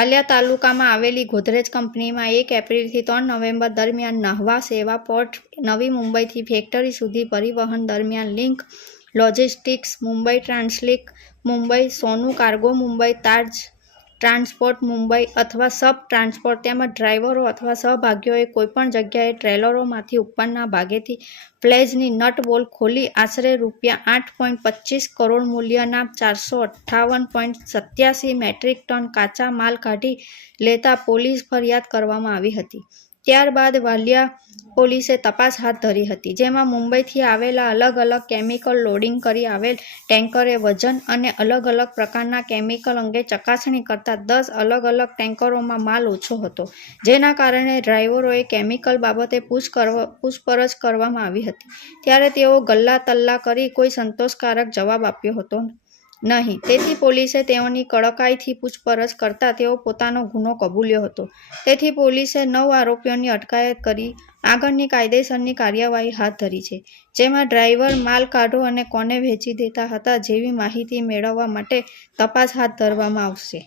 વાલિયા તાલુકામાં આવેલી ગોદરેજ કંપનીમાં 1 એપ્રિલથી 3 નવેમ્બર દરમિયાન નહાવા સેવા પોર્ટ નવી મુંબઈથી ફેક્ટરી સુધી પરિવહન દરમિયાન લિંક લોજિસ્ટિક્સ મુંબઈ, ટ્રાન્સલિંક મુંબઈ, સોનુ કાર્ગો મુંબઈ, તાજ ટ્રાન્સપોર્ટ મુંબઈ અથવા સબ ટ્રાન્સપોર્ટ તેમજ ડ્રાઈવરો અથવા સહભાગીઓએ કોઈપણ જગ્યાએ ટ્રેલરોમાંથી ઉપરના ભાગેથી ફ્લેજની નટ બોલ્ટ ખોલી આશરે ₹8.25 કરોડ મૂલ્યના 458.87 મેટ્રિક ટન કાચા માલ કાઢી લેતા પોલીસ ફરિયાદ કરવામાં આવી હતી। ત્યારબાદ વાલિયા પોલીસે તપાસ હાથ ધરી હતી, જેમાં મુંબઈથી આવેલા અલગ અલગ કેમિકલ લોડિંગ કરી આવેલ ટેન્કરે વજન અને અલગ અલગ પ્રકારના કેમિકલ અંગે ચકાસણી કરતા 10 અલગ અલગ ટેન્કરોમાં માલ ઓછો હતો, જેના કારણે ડ્રાઈવરોએ કેમિકલ બાબતે પૂછપરછ કરવામાં આવી હતી, ત્યારે તેઓ ગલ્લા તલ્લા કરી કોઈ સંતોષકારક જવાબ આપ્યો હતો નહીં, તેથી પોલીસે તેઓની કડકાઈથી પૂછપરછ કરતા તેઓ પોતાનો ગુનો કબૂલ્યો હતો, તેથી પોલીસે 9 આરોપીઓની અટકાયત કરી આગળની કાયદેસરની કાર્યવાહી હાથ ધરી છે, જેમાં ડ્રાઈવર માલ કાઢો અને કોને વેચી દેતા હતા જેવી માહિતી મેળવવા માટે તપાસ હાથ ધરવામાં આવશે।